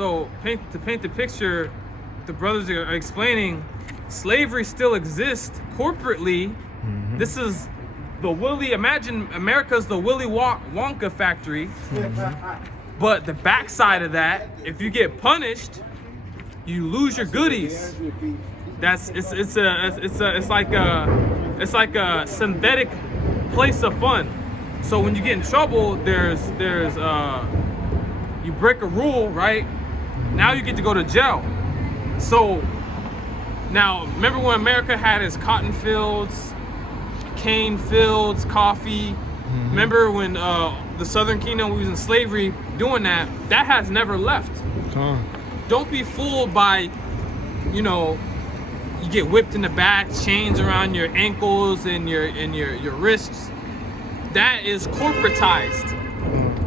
So to paint the picture, the brothers are explaining, slavery still exists corporately. This is the imagine America's the Willy Wonka factory. But the backside of that, if you get punished, you lose your goodies. It's like a synthetic place of fun. So when you get in trouble, there's you break a rule, right? Now you get to go to jail. So now remember when America had its cotton fields, cane fields, coffee. Remember when the Southern Kingdom was in slavery doing that? That has never left. Don't be fooled by, you get whipped in the back, chains around your ankles and your wrists. That is corporatized.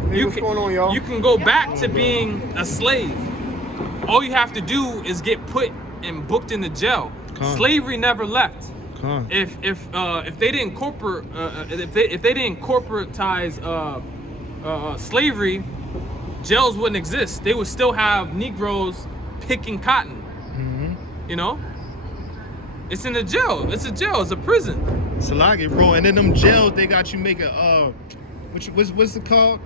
Hey, what's going on, y'all? You can go back to being a slave. All you have to do is get put and booked into jail. Slavery never left. If they didn't corporatize slavery, jails wouldn't exist. They would still have Negroes picking cotton. It's in the jail. It's a jail. It's a prison. Salagi, bro. And in them jails, they got you making what's it called?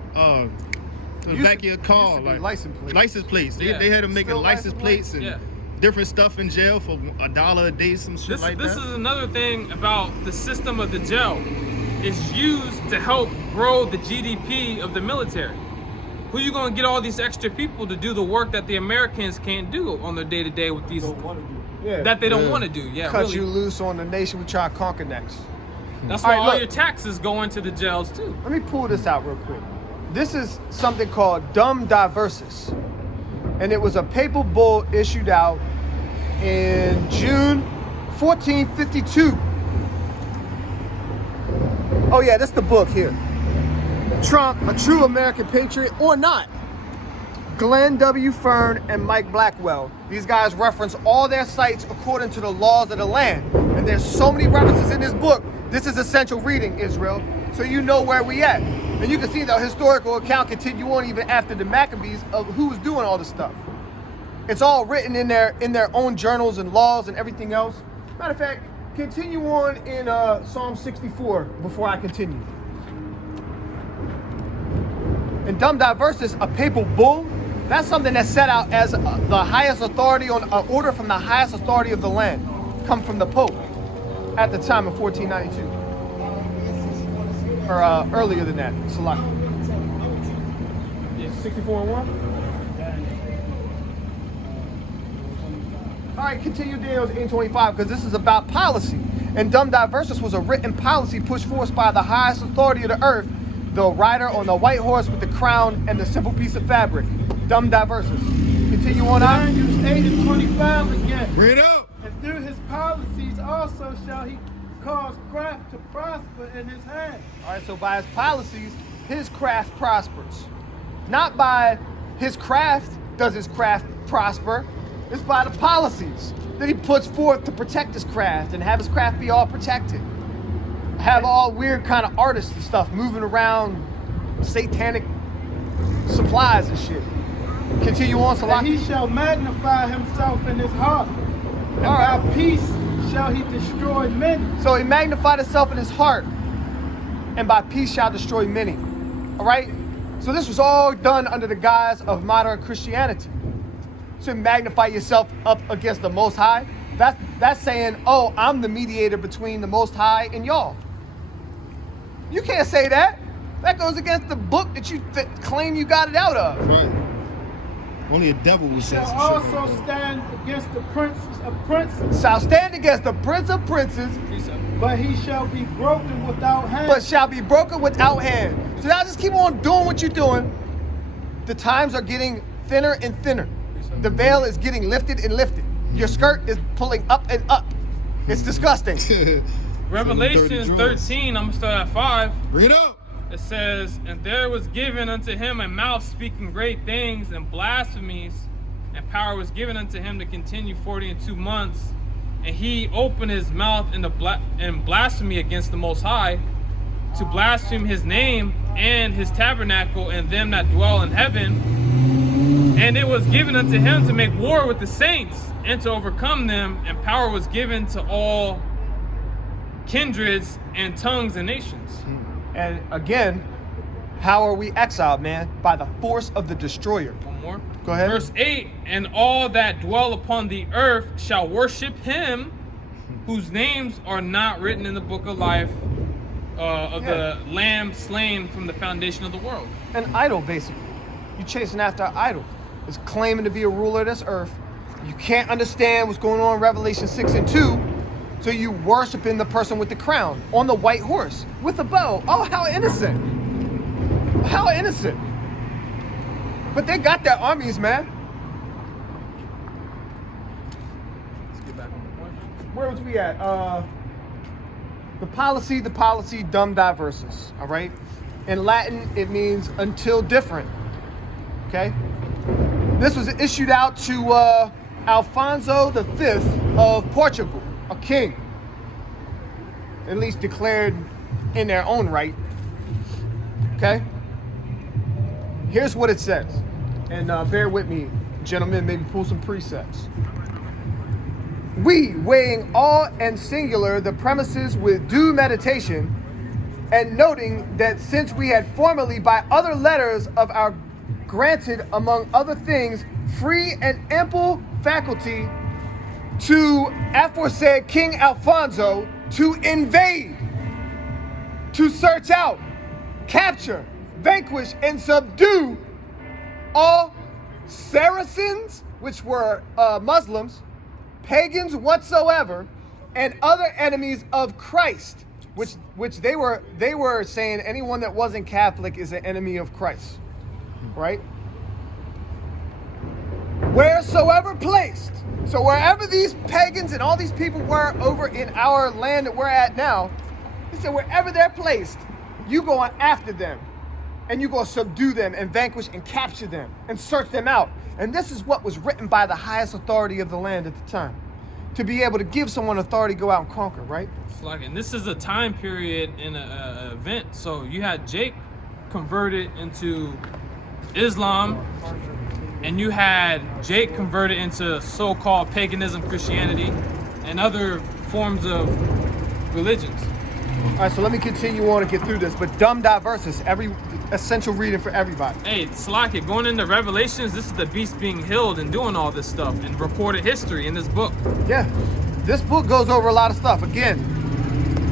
The back of your car, like license plates. They had them making license plates and different stuff in jail for $1 a day, some shit like that. This is another thing about the system of the jail. It's used to help grow the GDP of the military. Who you gonna get all these extra people to do the work that the Americans can't do on their day-to-day with these that they don't want to do? Cut you loose on the nation we try to conquer next. That's why all your taxes go into the jails too. Let me pull this out real quick. This is something called Dum Diversus, and it was a papal bull issued out in June 1452. Oh yeah, that's the book here. Trump, a true American patriot or not? Glenn W. Fern and Mike Blackwell. These guys reference all their sites according to the laws of the land. And there's so many references in this book. This is essential reading, Israel, so you know where we at. And you can see the historical account continue on even after the Maccabees of who was doing all this stuff. It's all written in their own journals and laws and everything else. Matter of fact, continue on in Psalm 64 before I continue. And Dum Diversus, a papal bull, that's something that's set out as the highest authority on an order from the highest authority of the land, come from the Pope at the time of 1492, or earlier than that, Salaki. 64 and 1. All right, continue Daniel's 825 because this is about policy. And Dum Diversus was a written policy pushed forth by the highest authority of the earth, the rider on the white horse with the crown and the simple piece of fabric. Dum Diversus. Continue on out. Daniel 8 and 25 again. Read up. And through his policies also shall he cause craft to prosper in his hand. All right, so by his policies, his craft prospers. Not by his craft does his craft prosper. It's by the policies that he puts forth to protect his craft and have his craft be all protected. Have all weird kind of artists and stuff moving around satanic supplies and shit. Continue on, And Salaki. he shall magnify himself in his heart. And by peace shall he destroy many. So he magnified himself in his heart, and by peace shall destroy many. All right? So this was all done under the guise of modern Christianity. So magnify yourself up against the Most High. That's saying, oh, I'm the mediator between the Most High and y'all. You can't say that. That goes against the book that you claim you got it out of. Right. Only a devil would say Shall some shit. also stand against the princes of princes. Shall stand against the prince of princes, But he shall be broken without hand. but shall be broken without hand. So now just keep on doing what you're doing. The times are getting thinner and thinner. The veil is getting lifted and lifted. Your skirt is pulling up and up. It's disgusting. Revelations 13, I'm gonna start at 5. Read up. It says, and there was given unto him a mouth speaking great things and blasphemies, and power was given unto him to continue 40 and 2 months. And he opened his mouth in blasphemy against the Most High, to blaspheme his name and his tabernacle and them that dwell in heaven. And it was given unto him to make war with the saints and to overcome them, and power was given to all kindreds and tongues and nations. And again, how are we exiled, man? By the force of the destroyer. One more. Go ahead. Verse 8, and all that dwell upon the earth shall worship him whose names are not written in the book of life of the Lamb slain from the foundation of the world. An idol, basically. You chasing after an idol. It's claiming to be a ruler of this earth. You can't understand what's going on in Revelation 6 and 2, so you worshiping the person with the crown on the white horse with a bow. Oh, how innocent. How innocent. But they got their armies, man. Let's get back on the point. Where was we at? The policy, dum diversus, all right? In Latin, it means until different, okay? This was issued out to Alfonso V of Portugal, a king, at least declared in their own right, okay? Here's what it says, and bear with me, gentlemen, maybe pull some precepts. We, weighing all and singular the premises with due meditation, and noting that since we had formerly by other letters of our granted, among other things, free and ample faculty to aforesaid King Alfonso to invade, to search out, capture, vanquish, and subdue all Saracens, which were Muslims, pagans whatsoever, and other enemies of Christ, which they were saying anyone that wasn't Catholic is an enemy of Christ, right? Wheresoever placed. So wherever these pagans and all these people were over in our land that we're at now, he said wherever they're placed, you go on after them, and you go subdue them and vanquish and capture them and search them out. And this is what was written by the highest authority of the land at the time, to be able to give someone authority to go out and conquer, right? And this is a time period in an event. So you had Jake converted into Islam, and you had Jake converted into so-called paganism, Christianity, and other forms of religions. All right, so let me continue on and get through this. But dum diversus, every essential reading for everybody. Hey, Slack, going into Revelations, this is the beast being healed and doing all this stuff and recorded history in this book. Yeah, this book goes over a lot of stuff. Again,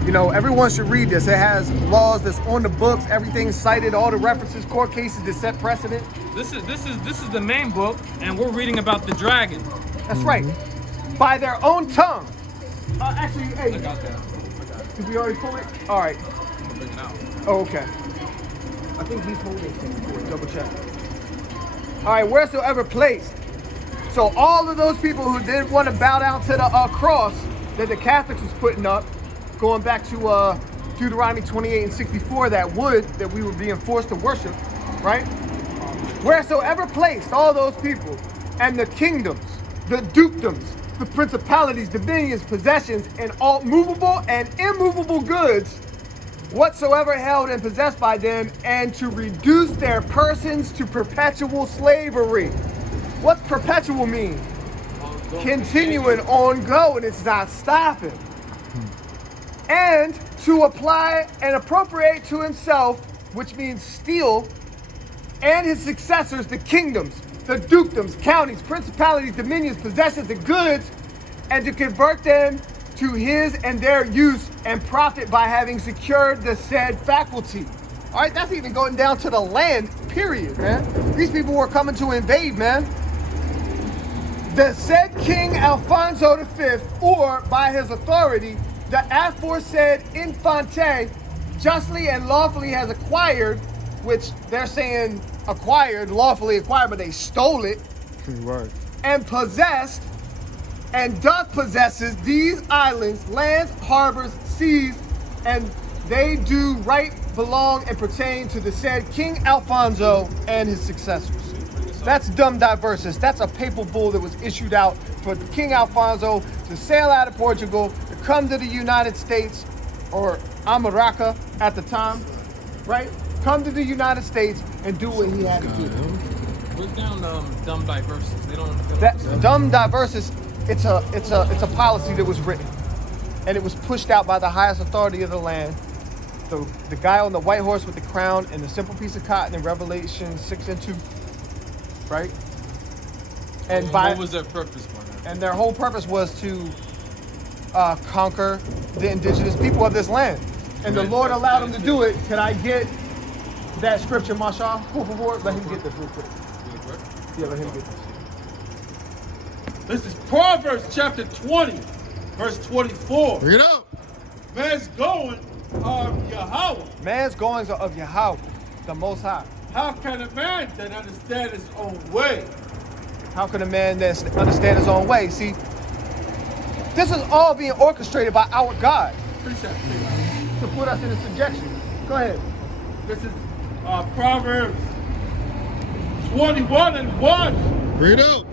you know, everyone should read this. It has laws that's on the books, everything cited, all the references, court cases that set precedent. This is the main book, and we're reading about the dragon. That's right. By their own tongue. Actually, hey. I got that. Did we already pull it? All right. I'm gonna bring it out. Oh, okay. I think he's holding it for it. Double check. All right, wheresoever placed. So all of those people who did want to bow down to the cross that the Catholics was putting up, going back to Deuteronomy 28 and 64, that we were being forced to worship, right? Wheresoever placed, all those people, and the kingdoms, the dukedoms, the principalities, dominions, possessions, and all movable and immovable goods, whatsoever held and possessed by them, and to reduce their persons to perpetual slavery. What's perpetual mean? Continuing, ongoing, it's not stopping. And to apply and appropriate to himself, which means steal, and his successors, the kingdoms, the dukedoms, counties, principalities, dominions, possessions, and goods, and to convert them to his and their use and profit by having secured the said faculty. All right, that's even going down to the land, period, man. These people were coming to invade, man. The said King Alfonso V, or by his authority, the aforesaid Infante, justly and lawfully has acquired, which they're saying acquired, lawfully acquired, but they stole it, right, and possessed, and doth possesses these islands, lands, harbors, seas, and they do right belong and pertain to the said King Alfonso and his successors. That's dum diversus. That's a papal bull that was issued out for King Alfonso to sail out of Portugal, to come to the United States, or America at the time, right? Come to the United States and do what he had to do. Break down dumb diverses. They don't That dumb diverses. It's a policy that was written, and it was pushed out by the highest authority of the land. The guy on the white horse with the crown and the simple piece of cotton in Revelation 6:2, right? And what was their purpose for that? And their whole purpose was to conquer the indigenous people of this land. And the Lord allowed them to do it. Can I get that scripture, Masha? Por favor, let him get this real quick. Yeah, let him get this. This is Proverbs chapter 20, verse 24. Bring it up. Man's going of Yahweh. Man's goings are of Yahweh, the Most High. How can a man that understand his own way? How can a man that understand his own way? See, this is all being orchestrated by our God Precept. to put us into subjection. Go ahead. This is Proverbs 21:1. Bring it up.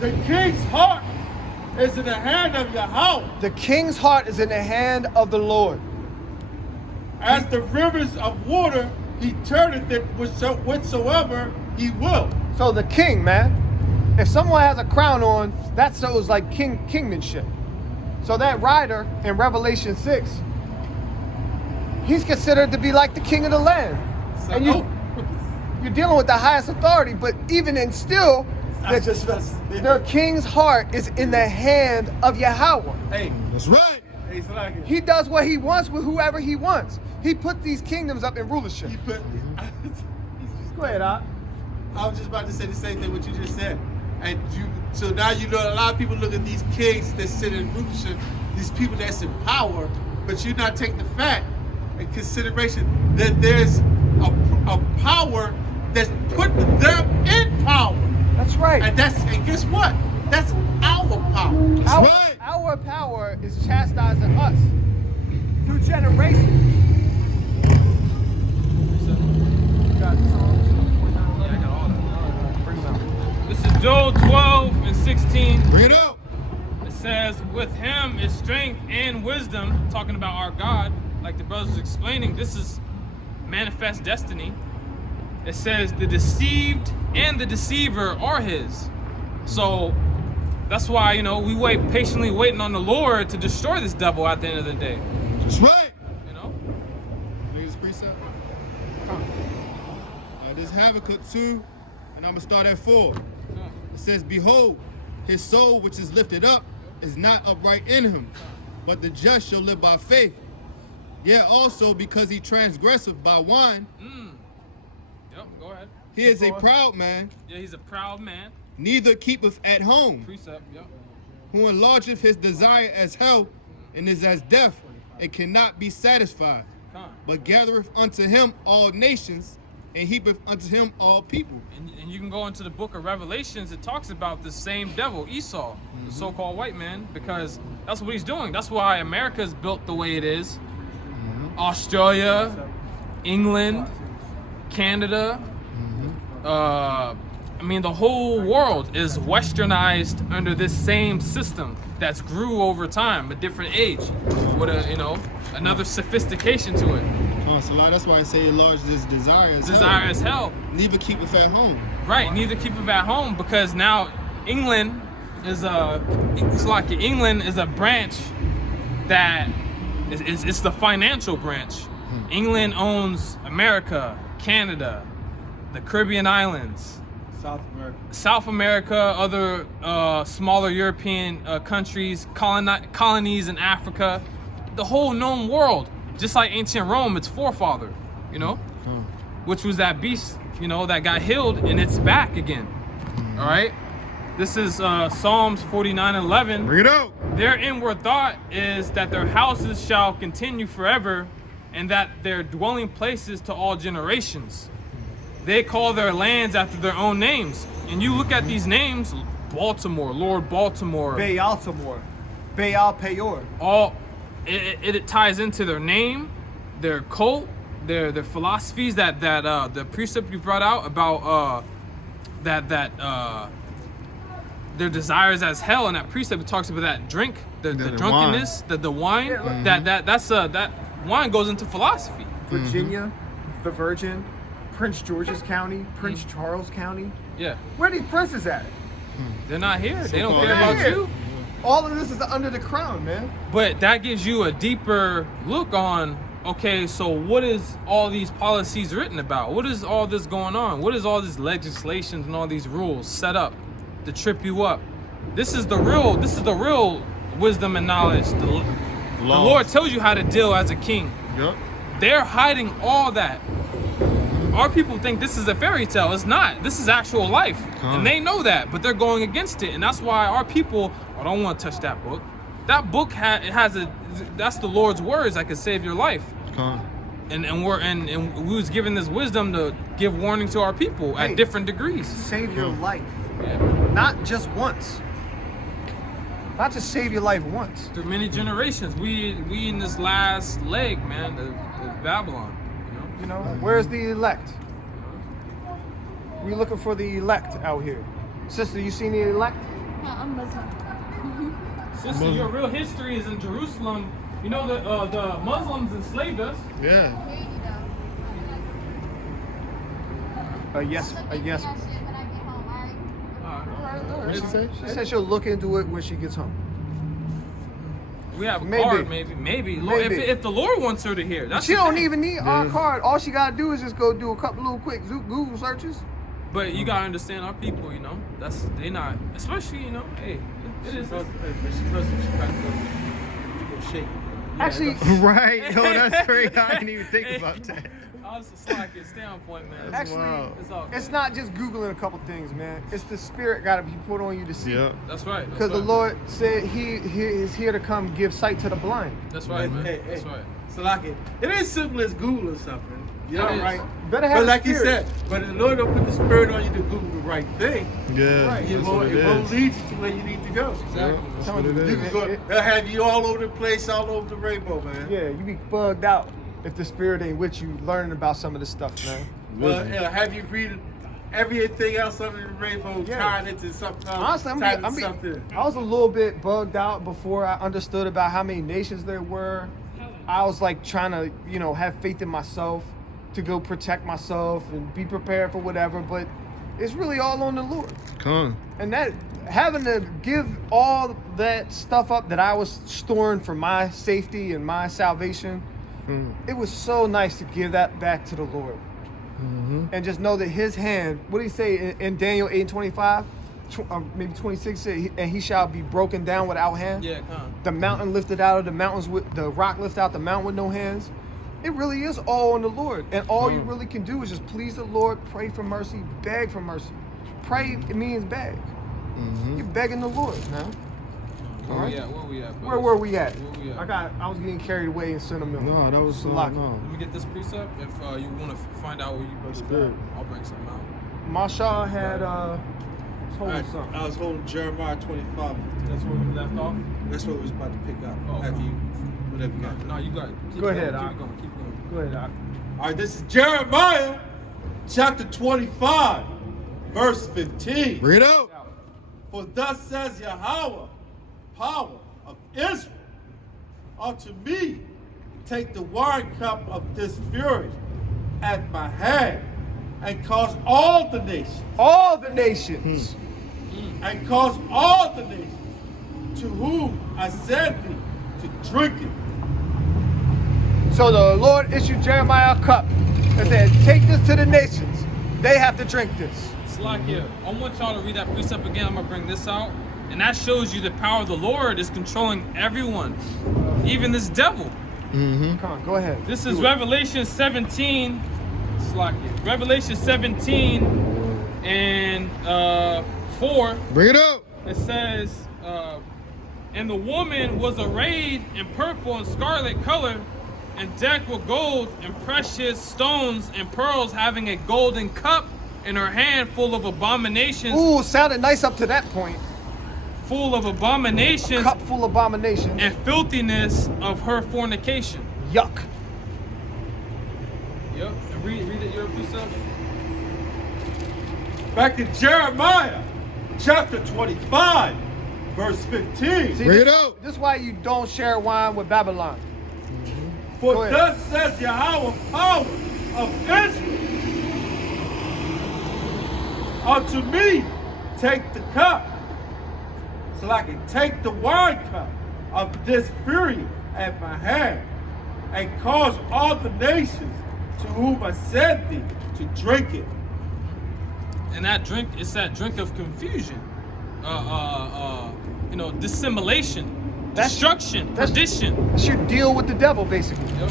The king's heart is in the hand of Yahweh, The king's heart is in the hand of the Lord. as the rivers of water. He turneth it whatsoever he will. So the king, man, if someone has a crown on, that shows like kingmanship. So that rider in Revelation 6, he's considered to be like the king of the land. And you're dealing with the highest authority, but even in still, their king's heart is in the hand of Yahweh. Hey, That's right. hey, Salaki. He does what he wants with whoever he wants. He put these kingdoms up in rulership. He put. Go ahead, Op. I was just about to say the same thing what you just said. And so now you know a lot of people look at these kings that sit in rulership, these people that's in power, but you're not taking the fact in consideration that there's a power that's put them in power. That's right. And guess what? That's our power. Our power is chastising us through generations. This is Joel 12:16. Bring it up. It says, with him is strength and wisdom, talking about our God, like the brothers explaining, this is manifest destiny. It says the deceived and the deceiver are his. So that's why, we wait patiently waiting on the Lord to destroy this devil at the end of the day. That's right. Niggas precept. This is Habakkuk 2, and I'm going to start at 4. It says, behold, his soul which is lifted up is not upright in him, but the just shall live by faith. Yet also because he transgresseth by wine. Yep, go ahead. He is a proud man. Yeah, he's a proud man. Neither keepeth at home. Precept, yep. Who enlargeth his desire as hell, and is as death, and cannot be satisfied. But gathereth unto him all nations, and heapeth unto him all people. And you can go into the book of Revelations, it talks about the same devil, Esau, the so-called white man, because that's what he's doing. That's why America is built the way it is. Australia, England, Canada, the whole world is westernized under this same system that's grew over time, a different age, with another sophistication to it. Oh, so that's why I say enlarge this desire as hell. Neither keepeth at home. Right, neither keepeth at home, because now England is a branch that it's the financial branch. England owns America, Canada, the Caribbean islands, South America, other smaller European countries, colonies in Africa, the whole known world. Just like ancient Rome, its forefather, which was that beast, that got healed, and it's back again. All right. This is Psalms 49:11. Bring it out. Their inward thought is that their houses shall continue forever, and that their dwelling places to all generations. They call their lands after their own names. And you look at these names, Baltimore, Lord Baltimore, Baltimore, Baal Peor. All it ties into their name, their cult, their philosophies. That the precept you brought out about their desires as hell, and that precept talks about that drink, the drunkenness, the wine. That wine goes into philosophy. Virginia, the Virgin, Prince George's County, Prince Charles County. Yeah. Where are these princes at? They're not here. They don't So-called care about here. you. All of this is under the crown, man. But that gives you a deeper look on, okay, so what is all these policies written about? What is all this going on? What is all this legislation and all these rules set up to trip you up? This is the real wisdom and knowledge. The Lord tells you how to deal as a king. Yep. They're hiding all that. Our people think this is a fairy tale. It's not. This is actual life. And they know that, but they're going against it. And that's why our people, I don't want to touch that book. That book that's the Lord's words that could save your life. And we was given this wisdom to give warning to our people at different degrees. Save your life. Yeah. Not just once. Not just save your life once. Through many generations. We in this last leg, man, the Babylon. You know, where's the elect? We looking for the elect out here. Sister, you seen the elect? I'm Muslim. Sister, your real history is in Jerusalem. You know the Muslims enslaved us. Yeah. Yes. What she say? She said she'll look into it when she gets home. We have a Maybe. card, maybe. Lord, if the Lord wants her to hear, that's She the don't thing. even need our card. All she gotta do is just go do a couple little quick Google searches. But you gotta understand our people, you know. They not, especially, you know. Hey, it is. Actually, Right. Yo, that's crazy. I didn't even think about that. I was just like a standpoint, man. actually, It's all it's good. not just Googling a couple things, man. It's the spirit gotta be put on you to see. Yeah. That's right. Because the Lord said he is here to come give sight to the blind. That's right, man. Hey, That's right. Salaki, it ain't simple as Google or something. You know, It is. right? Better have But the like you spirit. said, but the Lord don't put the spirit on you to Google the right thing. Yeah. Right. It That's won't, what it it won't is. lead you to where you need to go. Exactly. Yeah, that's what it You can is. go, they'll have you all over the place, all over the rainbow, man. Yeah, you be bugged out if the spirit ain't with you learning about some of this stuff, man. Well, have you read everything else under the rainbow Yeah. tied into something else? Honestly, something. I was a little bit bugged out before I understood about how many nations there were. I was like trying to, you know, have faith in myself to go protect myself and be prepared for whatever, but it's really all on the Lord. Come. And that having to give all that stuff up that I was storing for my safety and my salvation, it was so nice to give that back to the Lord. And just know that his hand, what did he say in Daniel 8:25? Maybe 26, said, and he shall be broken down without hand. Yeah, come. The mountain lifted out of the mountains with the rock lifted out the mountain with no hands. It really is all on the Lord. And all you really can do is just please the Lord, pray for mercy, beg for mercy. Pray, it means beg. You're begging the Lord, man. Where we at? Where we at? Where were we at? Where we at? I was getting carried away in sentimental. No, that was Salaki. no. Let me get this precept. If you want to find out where you brothers good. at, I'll bring something out. Mashal had told something. I was holding Jeremiah 25. That's where we left off. That's what we was about to pick up. Oh, after you, whatever you got. No, you got it. Keep Go going, ahead, Keep Ak. it going. Keep it going. Go ahead, Doc. All right, this is Jeremiah chapter 25, verse 15. Bring it out. For thus says Yahweh, power of Israel, unto me take the wine cup of this fury at my hand, and cause all the nations, All the nations. and cause all the nations to whom I send thee to drink it. So the Lord issued Jeremiah a cup and said, take this to the nations. They have to drink this. Slakia, I want y'all to read that precept again. I'm going to bring this out. And that shows you the power of the Lord is controlling everyone, even this devil. Come on, go ahead. This is Revelation 17. Slakia. Revelation 17 and 4. Bring it out. It says, and the woman was arrayed in purple and scarlet color, and decked with gold and precious stones and pearls, having a golden cup in her hand full of abominations. Ooh, sounded nice up to that point. Full of abominations Cup full of abominations. and filthiness of her fornication. Yuck. Yep. And read it, your precept. Back to Jeremiah chapter 25, verse 15. See, Bring it out. This is why you don't share wine with Babylon. Go For ahead. thus says Yahweh, power of Israel. Unto me take the cup, so I can take the wine cup of this fury at my hand, and cause all the nations to whom I sent thee to drink it. And that drink is that drink of confusion, dissimulation, destruction, perdition. That's your deal with the devil, basically. Yep.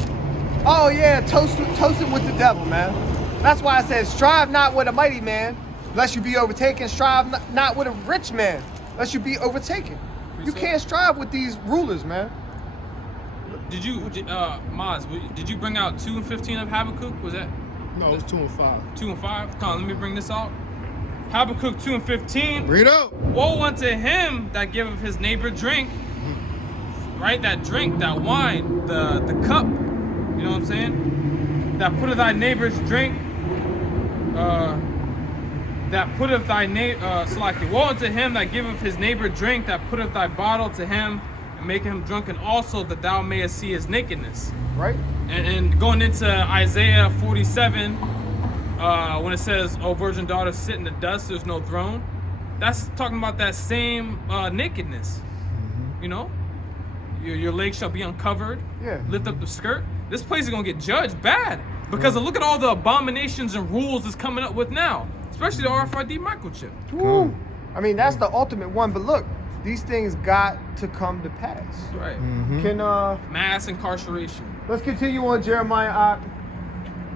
Oh yeah, toast it with the devil, man. That's why I said, strive not with a mighty man, lest you be overtaken. Strive not with a rich man, lest you be overtaken. You can't strive with these rulers, man. Maz, did you bring out 2 and 15 of Habakkuk? Was that? No, it was 2 and 5. 2 and 5? Come on, let me bring this out. Habakkuk 2 and 15. Read out. Woe unto him that giveth his neighbor drink. Right? That drink, that wine, the cup. You know what I'm saying? That putteth thy neighbor's drink. That putteth thy neighbor. Woe unto him that giveth his neighbor drink, that putteth thy bottle to him, and make him drunken also, that thou mayest see his nakedness. Right? And going into Isaiah 47, when it says, "O virgin daughter, sit in the dust, there's no throne," that's talking about that same nakedness. You know, your legs shall be uncovered. Yeah. Lift up the skirt. This place is gonna get judged bad because look at all the abominations and rules it's coming up with now, especially the RFID microchip. Woo. I mean, that's the ultimate one. But look, these things got to come to pass. Right. Can Mass incarceration. let's continue on Jeremiah.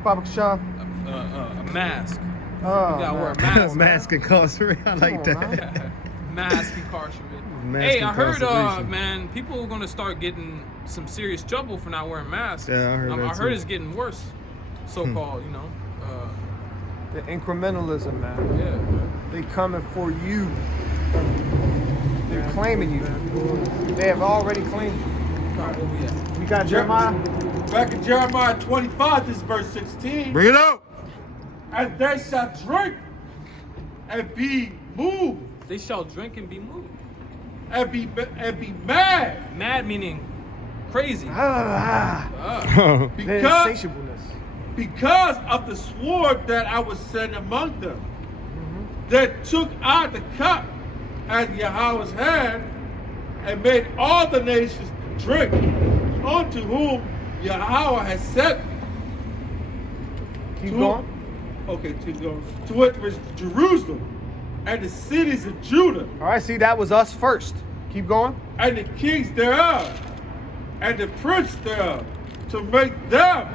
Baba Shah. A mask. Oh, You gotta wear a man. mask. Mask incarcerated. I like Come on, that. Mask incarcerated. Mask Hey, I heard, incarceration. man, people are gonna start getting some serious trouble for not wearing masks. Yeah, I heard that I heard too. it's getting worse. So-called, The incrementalism, man. yeah. They coming for you. They're claiming you. They have already claimed you. Where we at? We got Jeremiah. Back in Jeremiah 25, this is verse 16. Bring it out. And they shall drink and be moved They shall drink and be moved. and be mad Mad meaning crazy. The because, insatiableness. because of the sword that I was sent among them. That took out the cup at Yahweh's hand and made all the nations drink, unto whom Yahweh has sent me. Keep To- going. Okay, keep going. To it was Jerusalem and the cities of Judah All right, see, that was us first. Keep going. and the kings thereof and the prince thereof, to make them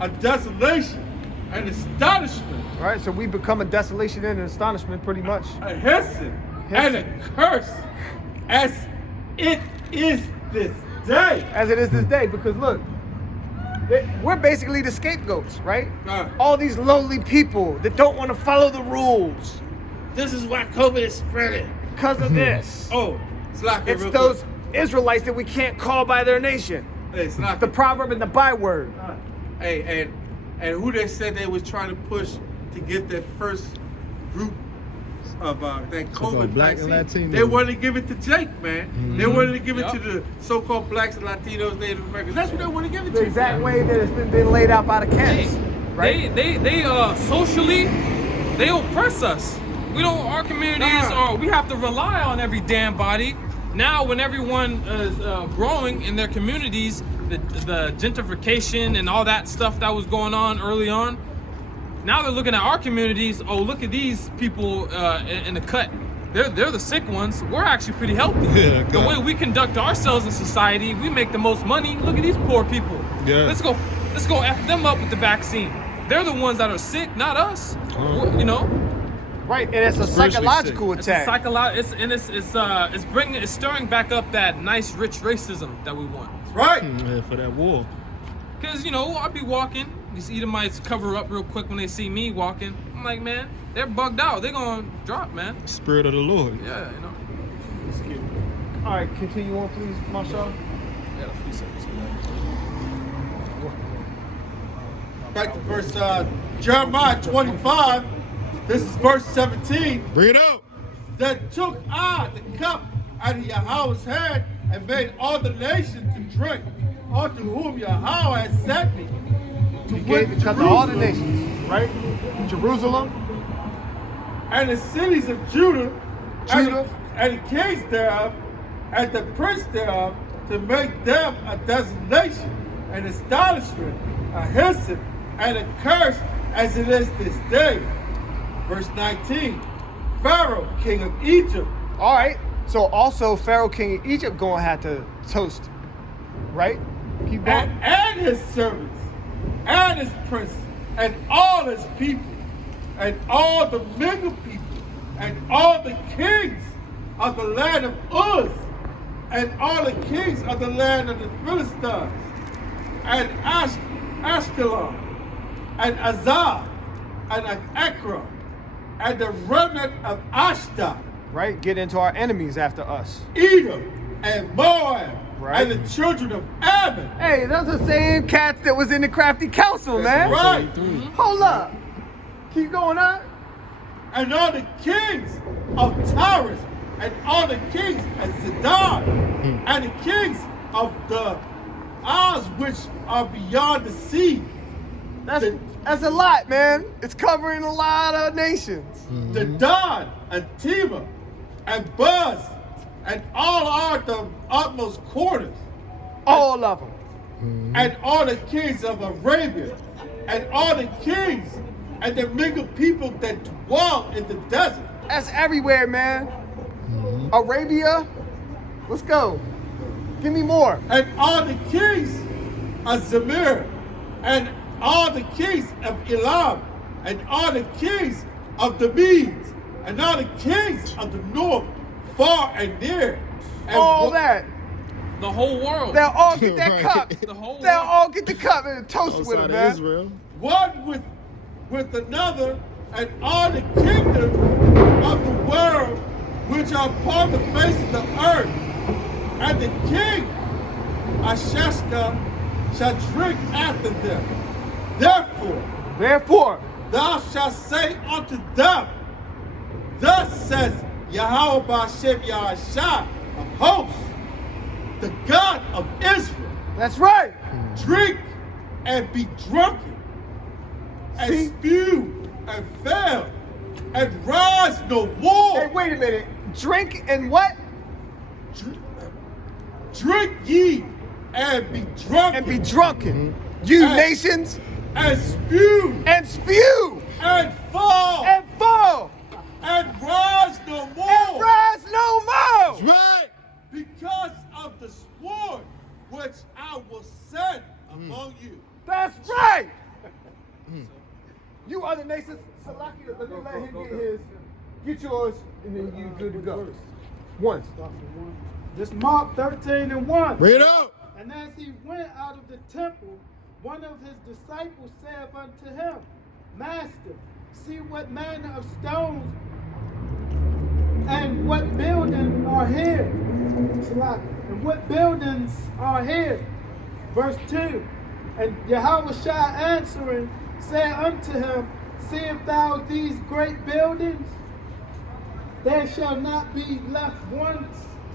a desolation and astonishment, All right, so we become a desolation and an astonishment pretty much. a hissing and a curse, as it is this day. As it is this day, because look, we're basically the scapegoats, right? All these lowly people that don't want to follow the rules This is why COVID is spreading. because of this. Oh, Slacker, It's real those quick. Israelites that we can't call by their nation. Hey, Slacker. The proverb and the byword. Hey, and who they said they was trying to push to get that first group of that COVID Black and vaccine. Latino. They wanted to give it to Jake, man. They wanted to give it Yup. to the so-called blacks and Latinos, Native Americans. That's what they want to give it The to. exact way that it's been laid out by the Hey, camps, right? they socially, they oppress us. We don't, our communities are, we have to rely on every damn body. Now when everyone is growing in their communities, the gentrification and all that stuff that was going on early on, now they're looking at our communities, oh, look at these people in the cut. They're the sick ones. We're actually pretty healthy. Yeah, the God. way we conduct ourselves in society, we make the most money. Look at these poor people. Yeah. Let's go F them up with the vaccine. They're the ones that are sick, not us. You know? Right, and it's a Spiritually psychological It's a attack. it's stirring back up that nice rich racism that we want. Right. Yeah, for that war. Cause I'll be walking, these Edomites cover up real quick when they see me walking. I'm like, man, they're bugged out. They're gonna drop, man. Spirit of the Lord. Yeah, All right, continue on, please, Marshall. Yeah, the precepts. Back to verse Jeremiah 25. This is verse 17. Bring it out. That took I the cup out of Yahweh's hand and made all the nations to drink, unto whom Yahweh has sent me. He gave each other all the nations, right? Jerusalem. And the cities of Judah. And the kings thereof, and the prince thereof, to make them a desolation, an astonishment, a hyssop, and a curse, as it is this day. Verse 19, Pharaoh, king of Egypt. All right, so also Pharaoh, king of Egypt, gonna have to toast, right? Keep going. And his servants, and his princes, and all his people, and all the mingled people, and all the kings of the land of Uz, and all the kings of the land of the Philistines, and Ashkelon, and Azar, and Ekron, and the remnant of Ashdod. Right, get into our enemies after us. Edom and Moab, right. And the children of Ammon. Hey, those are the same cats that was in the crafty council, man. Right. Hold up. Keep going on. And all the kings of Tyrus, and all the kings of Zidon, and the kings of the isles which are beyond the sea. That's a lot, man. It's covering a lot of nations. The Don and Tema and Buz, and all are the utmost quarters. All of them. And all the kings of Arabia, and all the kings and the mingled people that dwell in the desert. That's everywhere, man. Arabia, let's go. Give me more. And all the kings of Zamir, and all the kings of Elam, and all the kings of the Medes, and all the kings of the north, far and near. And all that. The whole world. They'll all get that cup. The whole They'll world. all get the cup and toast with them, man. Israel. One with another, and all the kingdoms of the world which are upon the face of the earth. And the king Ashashka shall drink after them. Therefore, thou shalt say unto them, thus says Yahweh Ba'ashem Yahashah of hosts, the God of Israel. that's right. Drink and be drunken, and See? spew and fail, and rise no more. Hey, wait a minute. Drink and what? Drink ye and be drunken. And be drunken. You And- nations. And spew And spew. and fall And fall. and rise no more. And rise no more. Right. Because of the sword which I will send among you. That's right. You other nations, Salakia, let me let him get his. Get yours, and then you good to go. One. This Mark 13:1. Bring it out. And as he went out of the temple, one of his disciples said unto him, Master, see what manner of stones and what buildings are here. And what buildings are here. Verse 2. And Yahushua answering said unto him, seest thou these great buildings? There shall not be left one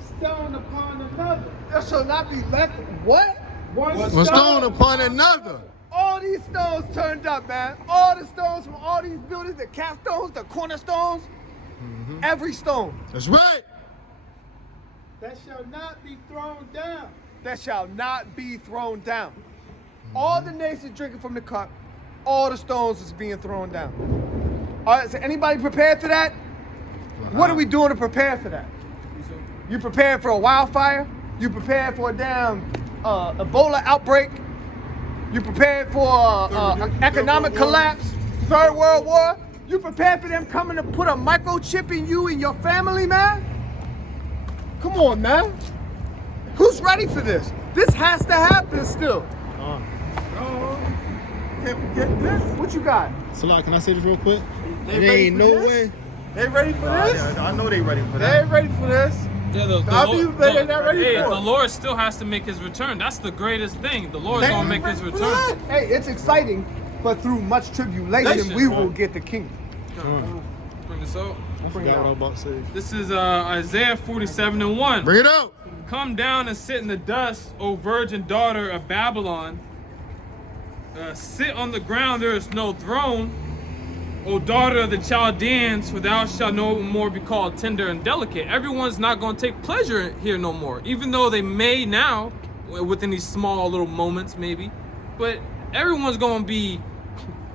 stone upon another. There shall not be left what? One stone upon another. All these stones turned up, man. All the stones from all these buildings, the capstones, the cornerstones, every stone. That's right. That shall not be thrown down. That shall not be thrown down. All the nations drinking from the cup, all the stones is being thrown down. All right, is anybody prepared for that? What are we doing to prepare for that? You prepared for a wildfire? You prepared for a damn Ebola outbreak? You prepared for an economic collapse? Third World War? You prepared for them coming to put a microchip in you and your family, man? Come on, man. Who's ready for this? This has to happen still. Can't forget this. What you got? Salah, can I say this real quick? They There ready ain't for no this? way. They ready for this? I know they ready for They that. ain't ready for this. Yeah, the I Lord- believe they're not ready hey, for it. the Lord still has to make his return. That's the greatest thing. The Lord's They gonna ain't make his ready for return. Hey, it's exciting, but through much tribulation, we will get the kingdom. Bring this out. I forgot what I was about to say. This is Isaiah 47:1. Bring it out. Come down and sit in the dust, O virgin daughter of Babylon. sit on the ground, there is no throne. O daughter of the Chaldeans, for thou shalt no more be called tender and delicate. Everyone's not going to take pleasure here no more, even though they may now, within these small little moments maybe, but everyone's going to be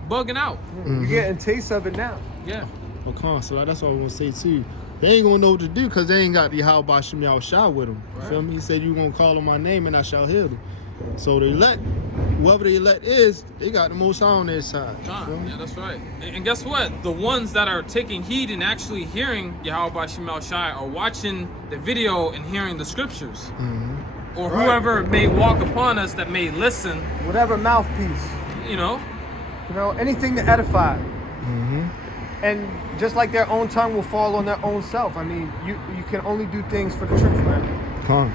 bugging out. You're getting taste of it now. Yeah. Okay, so that's what I want to say too. They ain't gonna know what to do because they ain't got the Yahweh Shem Yahushua with them. You feel me? He said you gonna call on my name and I shall heal them. So the elect, whoever the elect is, they got the Most High on their side. Yeah, that's right. And guess what? The ones that are taking heed and actually hearing Yahweh Shem Yahushua are watching the video and hearing the scriptures. Or whoever may walk upon us that may listen. Whatever mouthpiece. You know, anything to edify. And just like their own tongue will fall on their own self. I mean, you can only do things for the truth, man. Come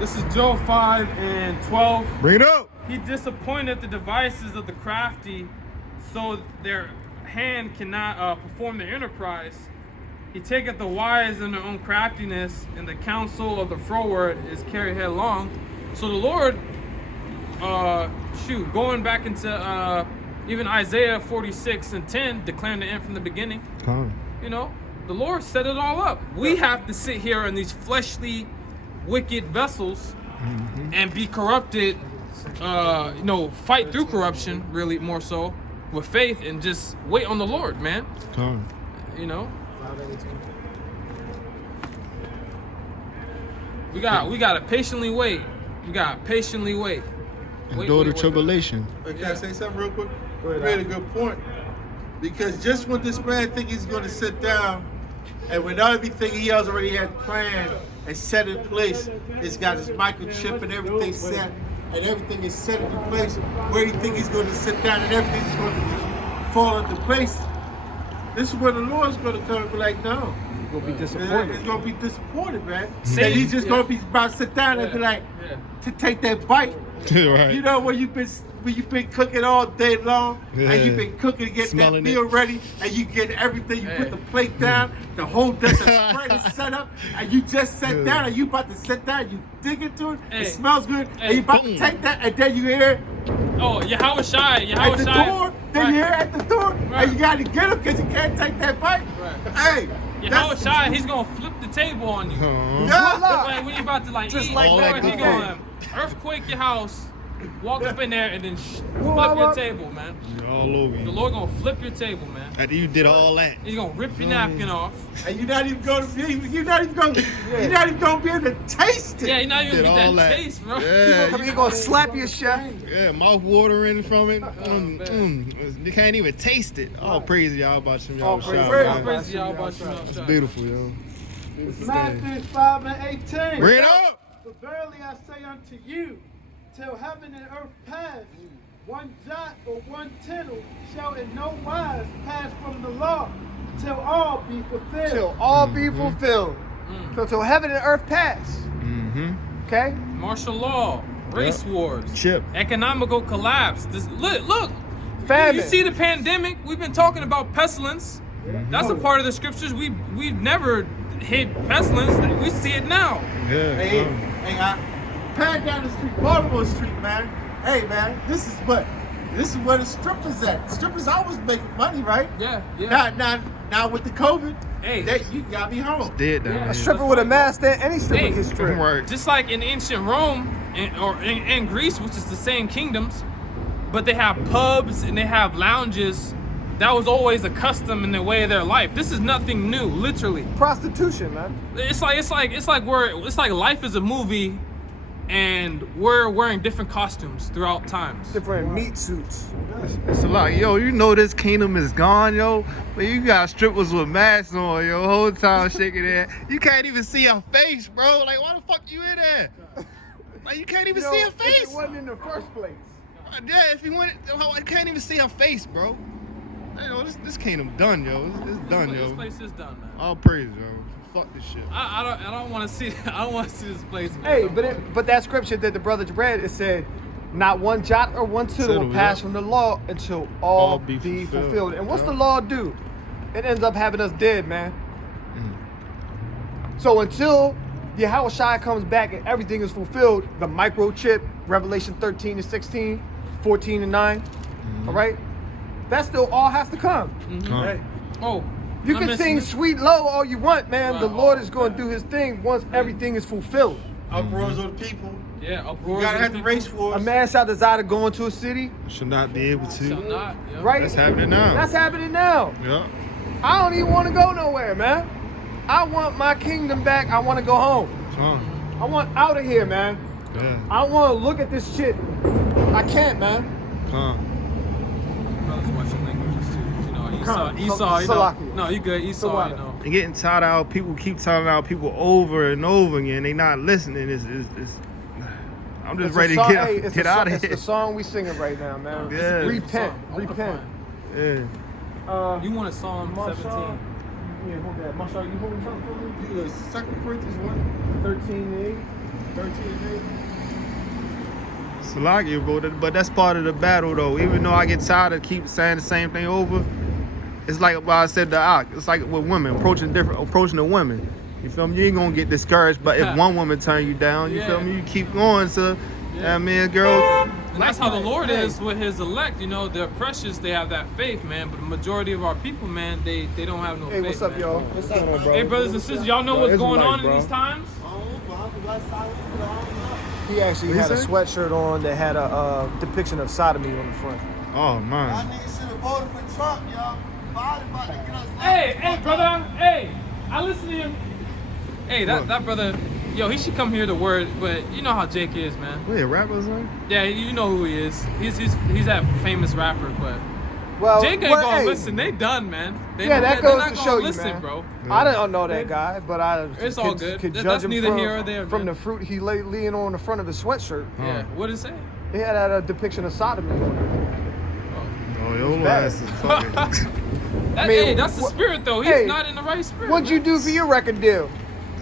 this is Job 5:12. Bring it up. He disappointed the devices of the crafty, so their hand cannot perform their enterprise. He taketh the wise in their own craftiness, and the counsel of the froward is carried headlong. So the Lord, going back into even Isaiah 46:10, declaring the end from the beginning. The Lord set it all up. We have to sit here in these fleshly, wicked vessels and be corrupted, fight through corruption, really more so, with faith and just wait on the Lord, man. We gotta patiently wait. We gotta patiently wait. Endure the tribulation. Can I say something real quick? You made a good point. Because just when this man think he's going to sit down, and when everything he has already had planned and set in place, he's got his microchip and everything set, and everything is set into place, where he think he's going to sit down and everything's going to fall into place, this is where the Lord's going to come and be like, no. He's going to be disappointed. He's going to be disappointed, man. And he's just going to be about to sit down and be like, to take that bite. Right. You know, when you've been cooking all day long, and you've been cooking to get Smelling that meal ready, and you get everything, you put the plate down, the whole the spread is set up, and you just sat down, and you about to sit down, you dig into it, it smells good, and you about to take that, and then you hear Yahushua at the door, then you hear at the door, and you got to get him because you can't take that bite. Hey. Yahushua, he's gonna flip the table on you. Like when you about to just eat, like that, he gonna earthquake your house, walk up in there, and then flip your table, man. All over you. The Lord gonna flip your table, man. After you did all that, He's gonna rip your napkin off. And you're not even gonna be able to taste it. Yeah, you're not even gonna get that taste, bro. Yeah, You're gonna slap your chef. Yeah, mouth watering from it. You can't even taste it. All praise y'all about Shem Yahushua. Praise y'all about you. It's beautiful, yo. It's Matthew 5:18. Bring it up. But verily I say unto you, till heaven and earth pass, one jot or one tittle shall in no wise pass from the law, till all be fulfilled. Till all be fulfilled. So till heaven and earth pass. Okay? Martial law, race wars, economical collapse. Look. Famine. You see the pandemic? We've been talking about pestilence. That's a part of the scriptures. We've never hit pestilence. We see it now. Hey, I passed down the street, Baltimore Street, man. Hey, man, this is where the strippers at. Strippers always making money, right? Yeah. Now with the COVID, hey, you got me home. Dead down A stripper with a mask there, any stripper can strip. Right. Just like in ancient Rome or in Greece, which is the same kingdoms, but they have pubs and they have lounges. That was always a custom in the way of their life. This is nothing new, literally. Prostitution, man. It's like life is a movie, and we're wearing different costumes throughout times. Different meat suits. It's a lot. Yo, you know this kingdom is gone, yo. But you got strippers with masks on, yo, whole time shaking that. You can't even see her face, bro. Like, why the fuck you in there? Like, you can't even see her face. If it wasn't in the first place. Yeah, if you want it, I can't even see her face, bro. Yo, this kingdom done, yo. It's done, yo. This place is done, man. All praise, yo. Fuck this shit. I don't want to see. I don't want to see this place. Man. Hey, but that scripture that the brother read, it said, "Not one jot or one tittle will pass from the law until all be fulfilled." And what's the law do? It ends up having us dead, man. So until Yahweh Shai comes back and everything is fulfilled, the microchip, Revelation 13 and 16, 14 and 9, all right? That still all has to come. Right? Oh, You can sing Sweet Low all you want, man. Right. The Lord is going to do his thing once everything is fulfilled. Uproars of the people. yeah, You uproars. gotta of have the people. race wars. A man shall desire to go into a city, Should not be able Shall to. not. Yeah. right? That's happening now. That's happening now. Yeah. I don't even want to go nowhere, man. I want my kingdom back. I want to go home. I want out of here, man. Yeah. I want to look at this shit. I can't, man. Brothers watching languages too. You know, Come. Esau. You know. Salakia. No, you good. Esau. Salaki. You know. And getting tired out, people keep telling out people over and over again. They not listening. It's I'm just It's a ready song- to hey, get, it's get a song- out of It's here. the song we singing right now, man. Yeah. Repent. Song. Repent. Yeah. You want a Psalm Marshall, 17? Yeah, hold that. Marshall, you holding something for me? You know, 2 Corinthians 1, 13 and 8. 13 and 8. Salakia, bro. But that's part of the battle, though. Even though I get tired of keep saying the same thing over, it's like what I said to Ak. It's like with women approaching the women. You feel me? You ain't gonna get discouraged, but if one woman turn you down, you feel me? You keep going. So, yeah, man, girl. And that's how the Lord is with his elect. You know, they're precious. They have that faith, man. But the majority of our people, man, they don't have no Hey, faith. what's up, man. y'all? What's up, bro? Hey, brothers and sisters, y'all know what's going on in these times? He actually What'd had he a say? sweatshirt on that had a depiction of sodomy on the front. Oh Y'all man. niggas should have voted for Trump, y'all. Biden about to get us Hey, brother. Hey, I listen to him. Hey, that brother, yo, he should come hear the word. But you know how Jake is, man. Wait, rappers, man? Yeah, you know who he is. He's that famous rapper, but Well, Jake ain't well, gonna hey, listen. They done, man. They, Yeah, that they're goes not to gonna show you, listen, man. bro. I don't know that guy, but I It's all good. could That's judge him neither from, here or there, from man. the fruit he leaning on the front of his sweatshirt. Yeah, what did it say? He had a depiction of sodomy on it. Oh, your bad. ass is fucking. That, mean, hey, that's the what- spirit though. He's hey, not in the right spirit. What'd you do for your record deal?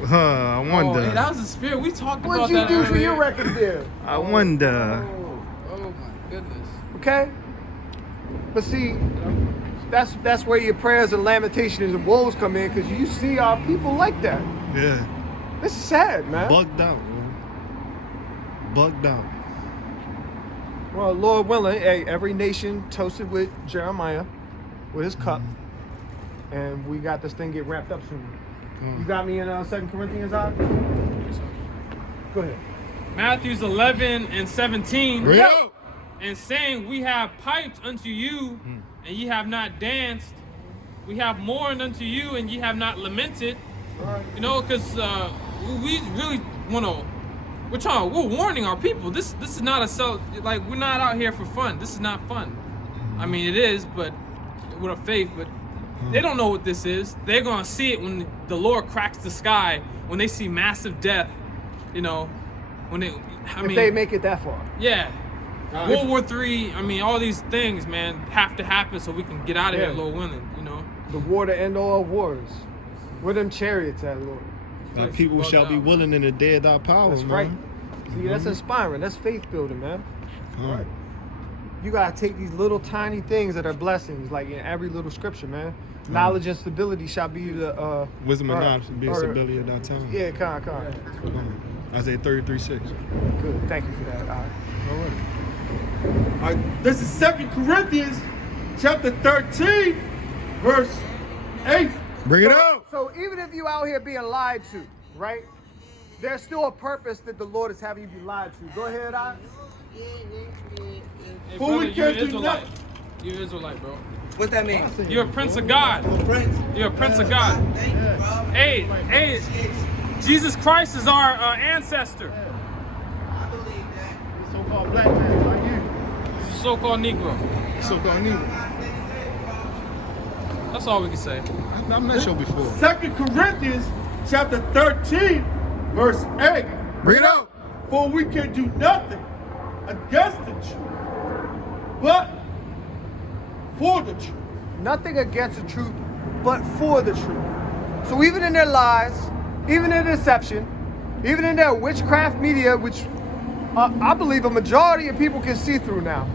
I Oh, wonder. hey, that was the spirit. We talked about What'd you that do for earlier. your record deal? I wonder. Oh my goodness. Okay? But see, that's where your prayers and lamentations and woes come in, because you see our people like that. Yeah. It's sad, man. Bugged out, man. Bugged out. Well, Lord willing, hey, every nation toasted with Jeremiah, with his cup, and we got this thing get wrapped up soon. You got me in 2 Corinthians, Ock? Go ahead. Matthews 11 and 17. Bring it out. And saying, we have piped unto you, and ye have not danced. We have mourned unto you, and ye have not lamented. You know, because we really want to. We're warning our people. This is not we're not out here for fun. This is not fun. I mean, it is, but with a faith. But they don't know what this is. They're gonna see it when the Lord cracks the sky. When they see massive death. You know, when If they make it that far. yeah. World War III, I mean, all these things, man, have to happen so we can get out of here, Lord willing, you know? The war to end all wars. Where them chariots at, Lord? Thy people shall be willing in the day of thy power, That's man. right. See, that's inspiring. That's faith building, man. Right. You gotta take these little tiny things that are blessings, like in every little scripture, man. Knowledge and stability shall be the Wisdom and knowledge should be a stability of thy time. Yeah, con. Isaiah 33:6. Good. Thank you for that. All right. All right, this is 2 Corinthians chapter 13, verse 8. Bring it out. So even if you out here being lied to, right? There's still a purpose that the Lord is having you be lied to. Go ahead, I. Hey, But brother, we you're can't do Israelite. nothing. You're Israelite, bro. What that mean? You're a prince of God. You're a prince of God. Thank you, bro. Hey, Jesus Christ is our ancestor. I believe that. So-called black man like you. So-called Negro. So-called nigga. That's all we can say. I met you before. 2 Corinthians chapter 13, verse 8. Bring it out. For we can do nothing against the truth, but for the truth. Nothing against the truth, but for the truth. So even in their lies, even in their deception, even in their witchcraft media, which I believe a majority of people can see through now.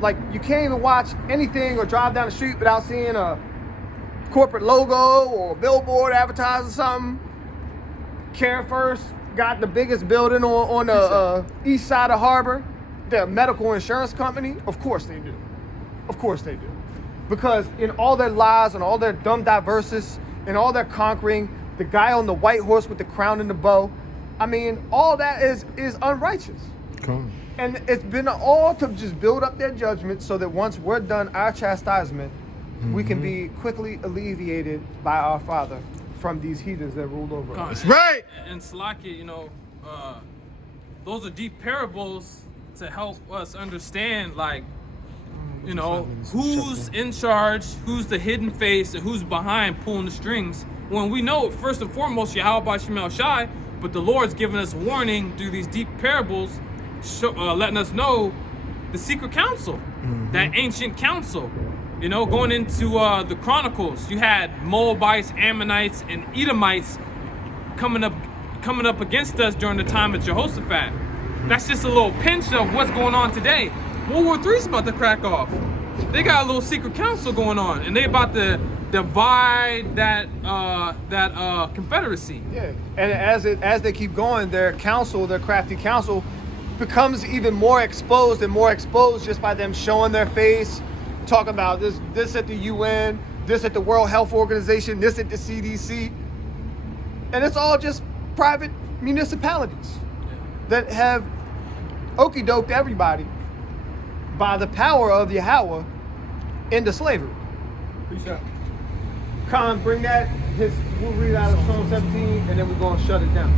Like, you can't even watch anything or drive down the street without seeing a corporate logo or a billboard advertising something. Care First got the biggest building on the east side of Harbor. The medical insurance company. Of course they do. Of course they do. Because in all their lies and all their dumb diverses and all their conquering, the guy on the white horse with the crown and the bow, I mean, all that is unrighteous. Come. And it's been all to just build up their judgment so that once we're done our chastisement, we can be quickly alleviated by our Father from these heathens that ruled over us. That's right. And Salakia, you know, those are deep parables to help us understand, like, you know, who's in charge, who's the hidden face, and who's behind pulling the strings. When we know, first and foremost, Yahweh Shemel Shai, but the Lord's giving us warning through these deep parables, letting us know the secret council, that ancient council. You know, going into the Chronicles, you had Moabites, Ammonites, and Edomites coming up against us during the time of Jehoshaphat. That's just a little pinch of what's going on today. World War III's about to crack off. They got a little secret council going on, and they about to divide that confederacy. Yeah, and as they keep going, their council, their crafty council, becomes even more exposed just by them showing their face, talking about this at the UN, this at the World Health Organization, this at the CDC, and it's all just private municipalities that have okey-doked everybody by the power of Yahweh into slavery. Khan, bring that. We'll read out of Psalm 17, and then we're going to shut it down.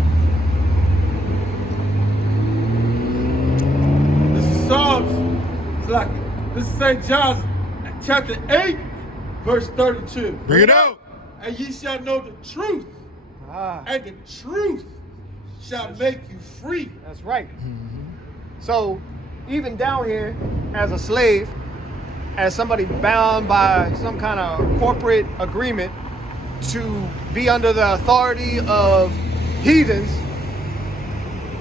This is Psalms. It's like, this is St. John's chapter 8, verse 32. Bring it out. And ye shall know the truth, and the truth shall make you free. That's right. So, even down here, as a slave, as somebody bound by some kind of corporate agreement to be under the authority of heathens,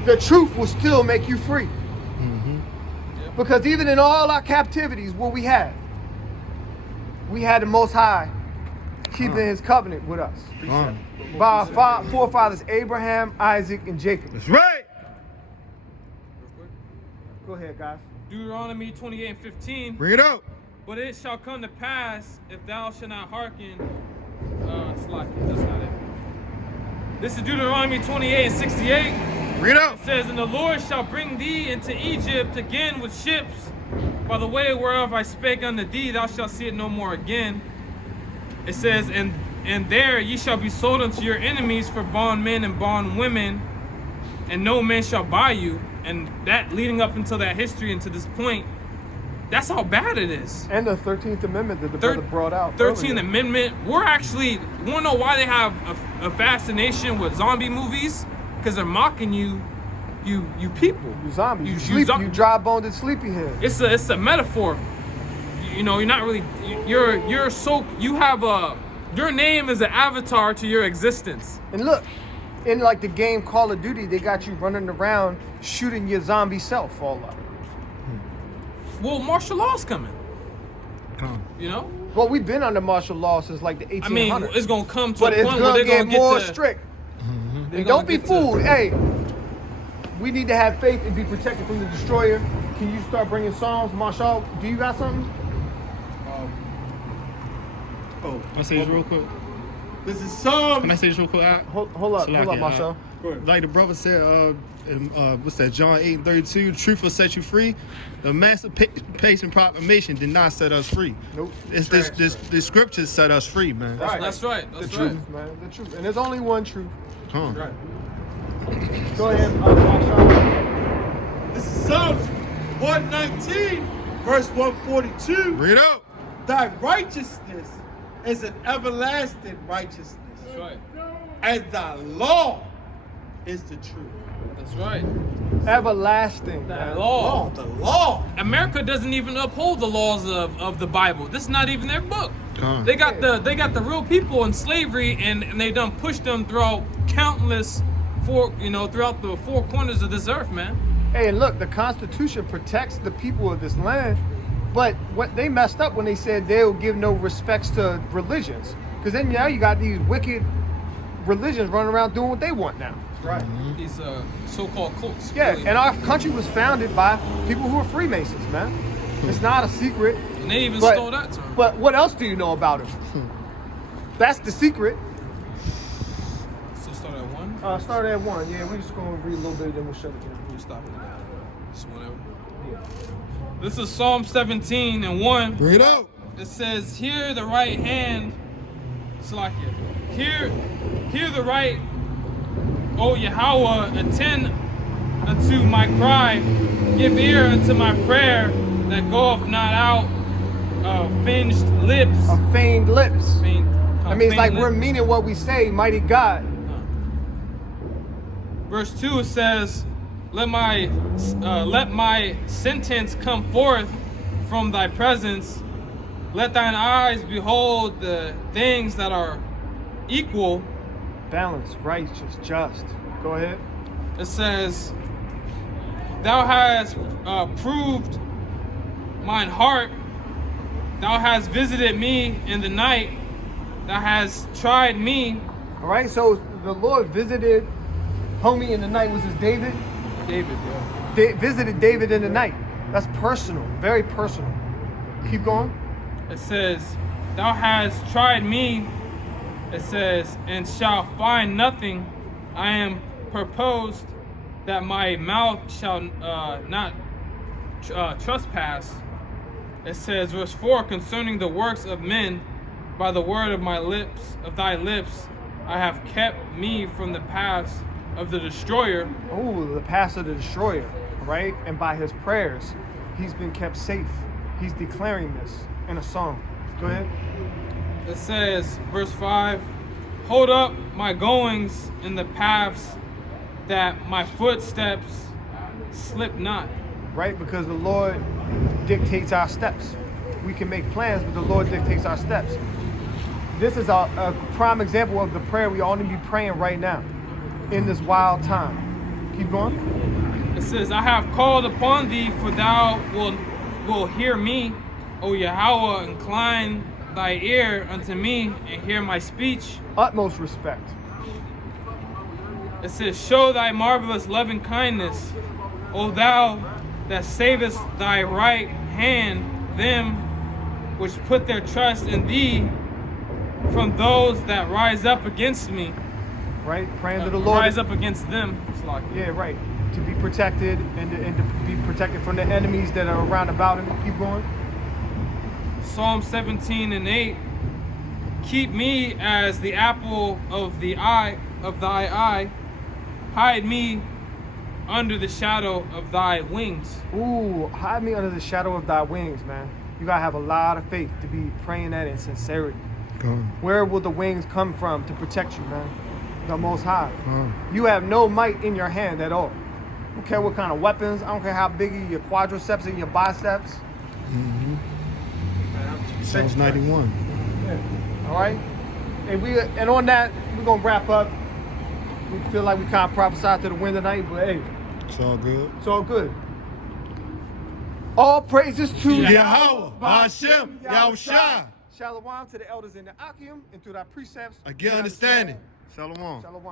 the truth will still make you free. Because even in all our captivities, what we had the Most High keeping his covenant with us. By our forefathers Abraham, Isaac, and Jacob. That's right. Go ahead, guys. Deuteronomy 28:15. Bring it out. But it shall come to pass, if thou shalt not hearken. That's not it. This is Deuteronomy 28:68. Bring it out. It says, and the Lord shall bring thee into Egypt again with ships, by the way whereof I spake unto thee, thou shalt see it no more again. It says, and there ye shall be sold unto your enemies for bondmen and bondwomen, and no man shall buy you. And that leading up until that history and to this point, that's how bad it is. And the 13th Amendment that the brother brought out. 13th Amendment. We're actually, you wanna know why they have a fascination with zombie movies? Because they're mocking you people. You zombies. You dry-boned and sleepyhead. It's a metaphor. You know, you're not really, you're so, you have your name is an avatar to your existence. And look, in like the game Call of Duty, they got you running around shooting your zombie self all up. Well, martial law's coming. Come. You know? Well, we've been under martial law since like the 1800s. I mean, it's gonna come to but a it's point where they're get gonna more get strict. And don't be fooled. Hey, we need to have faith and be protected from the destroyer. Can you start bringing Psalms? Marshall, do you got something? I'll say this real quick. This is Psalms. Can I say this real quick? Hold up, Marshall. Like the brother said, what's that? John 8:32. Truth will set you free. The Emancipation Proclamation did not set us free. Nope. It's the scriptures set us free, man. That's right. The truth, man. The truth. And there's only one truth. Come on. Right. Go ahead, Marshall. This is Psalms 119, verse 142. Bring it out. Thy righteousness is an everlasting righteousness. That's right. And thy law is the truth. That's right. Everlasting. That law. The law. America doesn't even uphold the laws of the Bible. This is not even their book. Come on. They got the real people in slavery, and they done pushed them throughout countless throughout the four corners of this earth, man. Hey, and look, the Constitution protects the people of this land, but what they messed up when they said they'll give no respects to religions. Because then now you got these wicked religions running around doing what they want now. Right. These so-called cults. Yeah, really. and our country was founded by people who are Freemasons, man. It's not a secret. And they even But- stole that term. But what else do you know about it? That's the secret. So start at 1. Start at 1. Yeah, we're just going to read a little bit, then we'll shut it down. We'll stop it. Just whatever. This is Psalm 17 and 1. Bring it out. It says, "Hear the right hand, Salakia. Hear the right, O Yahweh, attend unto my cry. Give ear unto my prayer that goeth not out. Finged lips." Of feigned lips. I mean, it's like feigned we're lips. meaning what we say, mighty God. Verse 2 says, let my sentence come forth from thy presence. Let thine eyes behold the things that are equal. Balanced, righteous, just. Go ahead. It says, thou hast proved mine heart. Thou hast visited me in the night. Thou hast tried me. All right, so the Lord visited homie in the night. Was this David? David, yeah. Visited David in the night. That's personal, very personal. Keep going. It says, thou hast tried me. It says, and shalt find nothing. I am purposed that my mouth shall not trespass. It says, verse 4, concerning the works of men, by the word of my lips, of thy lips, I have kept me from the paths of the destroyer. Oh, the path of the destroyer, right? And by his prayers, he's been kept safe. He's declaring this in a song. Go ahead. It says, verse 5, hold up my goings in the paths, that my footsteps slip not. Right? Because the Lord dictates our steps. We can make plans, but the Lord dictates our steps. This is a prime example of the prayer we ought to be praying right now in this wild time. Keep going. It says, I have called upon thee, for thou will hear me. O Yahweh, incline thy ear unto me and hear my speech. Utmost respect. It says, show thy marvelous loving kindness, O thou that savest thy right hand them which put their trust in thee, from those that rise up against me. Right? Praying to the Lord. Rise up against them. It's like, yeah, right. To be protected and to be protected from the enemies that are around about him. Keep going. Psalm 17 and 8. Keep me as the apple of thy eye. Hide me under the shadow of thy wings. Ooh, hide me under the shadow of thy wings, man. You gotta have a lot of faith to be praying that in sincerity. Where will the wings come from to protect you, man? The Most High. You have no might in your hand at all. I don't care what kind of weapons. I don't care how big are your quadriceps and your biceps. Psalms 91. Yeah. All right. And on that, we're gonna wrap up. We feel like we kind of prophesied to the wind tonight, but hey, It's all good. it's all good. All praises to Yahweh, Hashem, Yahushua. Shalom to the elders in the Akim and to thy precepts. I get understanding. Shalom. Shalom.